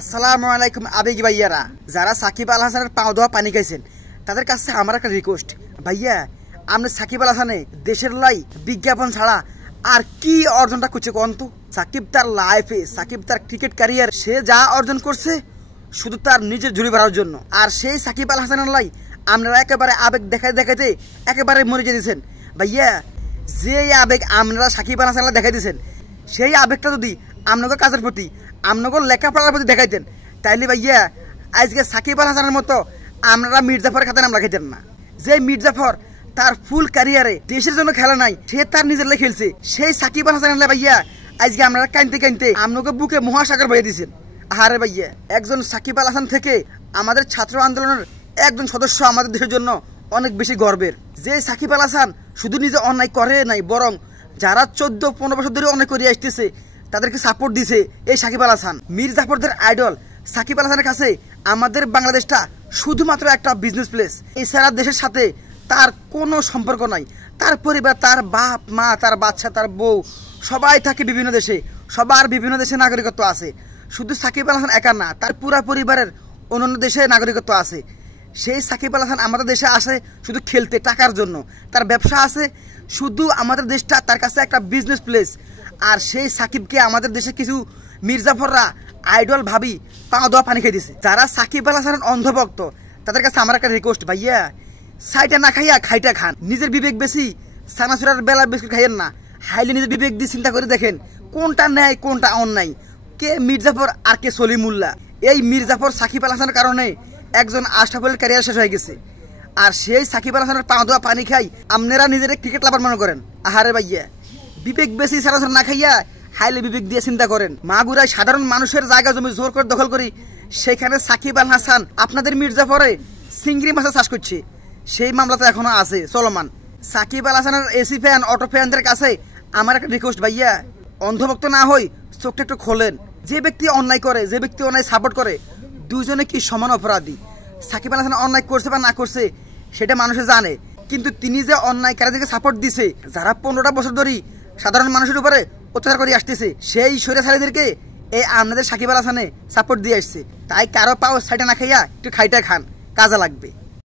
আসসালামু আলাইকুম আবেগী ভাইয়ারা, যারা সাকিব আল হাসানের পাও দেওয়া পানি খাইছেন তাদের কাছে আমার একটা রিকোয়েস্ট, ভাইয়া আপনি সাকিব আল হাসানে দেশের লাই বিজ্ঞাপন ছাড়া আর কি অর্জনটা করছে কন্ত? সাকিব তার লাইফে, সাকিব তার ক্রিকেট ক্যারিয়ার সে যা অর্জন করছে শুধু তার নিজের ঝুড়ি ভরার জন্য। আর সেই সাকিব আল হাসানের লাই আপনারা একেবারে আবেগ দেখাইতে দেখাইতে একেবারে মরে যেতেছেন। ভাইয়া যে আবেগ আপনারা সাকিব আল হাসান দেখাই দিয়েছেন, সেই আবেগটা যদি আপনাদের কাজের প্রতি, আপনাদের লেখাপড়ার প্রতি দেখাইতেন, তাইলে ভাইয়া আজকে সাকিব আল হাসানের মতো আপনারা মির্জাফরের খাতে নাম রাখাইতেন না। যে মির্জাফর তার ফুল ক্যারিয়ারে দেশের জন্য খেলা নাই, সে তার নিজের লাই খেলছে, সেই সাকিব আল হাসান ভাইয়া আজকে আপনারা কানতে কানতে আপনাকে বুকে মহাসাগর বয়ে দিয়েছেন। আরে ভাইয়া, একজন সাকিব আল হাসান থেকে আমাদের ছাত্র আন্দোলনের একজন সদস্য আমাদের দেশের জন্য অনেক বেশি গর্বের। যে সাকিব আল হাসান শুধু নিজে অন্যায় করে নাই, বরং যারা 14-15 বছর ধরে অন্যায় করে আসতেছে তাদেরকে সাপোর্ট দিছে এই সাকিব আল হাসান। মির্জাফরদের আইডল সাকিব আল হাসানের কাছে আমাদের বাংলাদেশটা শুধুমাত্র একটা বিজনেস প্লেস। এছাড়া দেশের সাথে তার কোনো সম্পর্ক নাই। তার পরিবার, তার বাপ মা, তার বাচ্চা, তার বউ সবাই থাকে বিভিন্ন দেশে, সবার বিভিন্ন দেশে নাগরিকত্ব আছে। শুধু সাকিব আল হাসান একা না, তার পুরা পরিবারের অন্যান্য দেশে নাগরিকত্ব আছে। সেই সাকিব আল হাসান আমাদের দেশে আসে শুধু খেলতে, টাকার জন্য। তার ব্যবসা আছে, শুধু আমাদের দেশটা তার কাছে একটা বিজনেস প্লেস। আর সেই সাকিবকে আমাদের দেশে কিছু মির্জাফররা আইডল ভাবি পাও দেওয়া পানি খেয়ে দিছে। যারা সাকিব আল হাসানের অন্ধভক্ত তাদের কাছে আমার একটা রিকোয়েস্ট, ভাইয়া সাইটা না খাইয়া খাইটা খান। নিজের বিবেক বেশি সানাসুরার বেলা বিস্কুট খাইয়েন না, হাইলে নিজের বিবেক দিয়ে চিন্তা করে দেখেন কোনটা ন্যায় কোনটা অন্যায়, কে মির্জাফর আর কে সলিমুল্লাহ। এই মির্জাফর সাকিব আল হাসানের কারণে একজন আশরাফুলের ক্যারিয়ার শেষ হয়ে গেছে। আর সেই সাকিব আল হাসানের পাও দেওয়া পানি খাই আপনারা নিজের ক্রিকেট লাভার মনে করেন। আহারে ভাইয়া, বিবেক বেশি সারাসর না খাইয়া হাইলে বিবেক দিয়ে চিন্তা করেন। মাগুরায় সাধারণ মানুষের জায়গা জমি জোর করে দখল করি, সেখানে সাকিব আল হাসান আপনাদের মির্জাফরে চিংড়ি মাছের চাষ করছে, সেই মামলা তো এখনো আছে চলমান। সাকিব আল হাসানের এসি ফ্যান, অটো ফ্যানদের কাছে আমার একটা রিকোয়েস্ট, ভাইয়া অন্ধভক্ত না হই চোখটা একটু খোলেন। যে ব্যক্তি অন্যায় করে, যে ব্যক্তি অন্যায় সাপোর্ট করে, দুজনে কি সমান অপরাধী। সাকিব আল হাসান অন্যায় করছে বা না করছে সেটা মানুষে জানে, কিন্তু তিনি যে অন্যায়কারীদেরকে সাপোর্ট দিছে, যারা 15টা বছর ধরে সাধারণ মানুষের উপরে অত্যাচার করে আসতেছে, সেই স্বৈরাচারীদেরকে এই আপনাদের সাকিব আল হাসানে সাপোর্ট দিয়ে আসছে। তাই কারো পাও সাইডে না খাইয়া একটু খাইটা খান, কাজে লাগবে।